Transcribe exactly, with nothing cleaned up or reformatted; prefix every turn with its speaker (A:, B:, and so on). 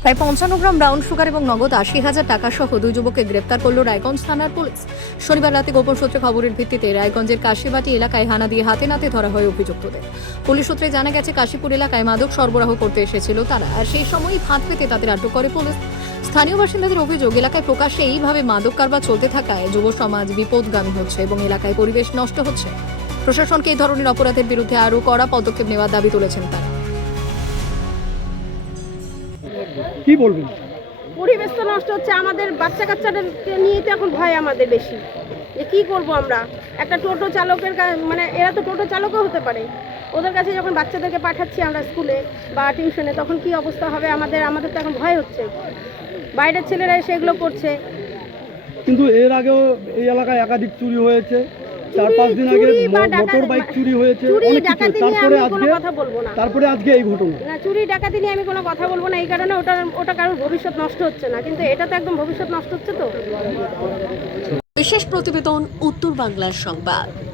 A: প্রায় পঞ্চান্ন gram brown sugar এবং নগদ আশি হাজার টাকা সহ দুই যুবককে গ্রেপ্তার করল রায়গঞ্জ থানার পুলিশ। শনিবার রাতে গোপন সূত্রে খবরের ভিত্তিতে রায়গঞ্জের কাশিবাটি এলাকায় হানা দিয়ে হাতে নাতে ধরা হয় অভিযুক্তদের। পুলিশ সূত্রে জানা গেছে, কাশীপুর এলাকায় মাদক সরবরাহ করতে এসেছিল তারা, আর সেই সময়ই ফাঁদ পেতে তাদের আটক করে পুলিশ। স্থানীয় বাসিন্দাদের অভিযোগ, এলাকায় প্রকাশ্যে এইভাবে মাদক কারবার চলতে থাকায় যুব সমাজ বিপদগামী হচ্ছে এবং এলাকায় পরিবেশ নষ্ট হচ্ছে। প্রশাসনকে এই ধরনের অপরাধের বিরুদ্ধে আরও কড়া পদক্ষেপ নেওয়ার দাবি তুলেছেন তারা।
B: কি বলবেন?
C: পরিবেশ তো নষ্ট হচ্ছে, আমাদের বাচ্চা কাচ্চাদেরকে নিয়ে তো এখন ভয় আমাদের বেশি, যে কী করব আমরা। একটা টোটো চালকের কা- মানে এরা তো টোটো চালকও হতে পারে, ওদের কাছে যখন বাচ্চাদেরকে পাঠাচ্ছি আমরা স্কুলে বা টিউশনে, তখন কি অবস্থা হবে আমাদের। আমাদের তো এখন ভয় হচ্ছে, বাইরের ছেলেরা এসে এগুলো করছে।
B: কিন্তু এর আগেও এই এলাকায় একাধিক চুরি হয়েছে, চার পাঁচ দিন আগে
C: চুরি বা ডাকাতি-
B: মোটর বাইক চুরি হয়েছে,
C: চুরি
B: অনেক কিছু।
C: ডাকাতি নিয়ে
B: তারপরে
C: আমি কোনো
B: আজকে
C: কথা বলবো না।
B: তারপরে আজকে এই ঘটনা।
C: না, চুরি ডাকাতি নিয়ে আমি কোনো কথা বলবো না, এই কারণে ওটা ওটা কারোর ভবিষ্যৎ নষ্ট হচ্ছে না, কিন্তু এটা তো একদম ভবিষ্যৎ নষ্ট হচ্ছে তো।
D: বিশেষ প্রতিবেদন, উত্তর বাংলার সংবাদ।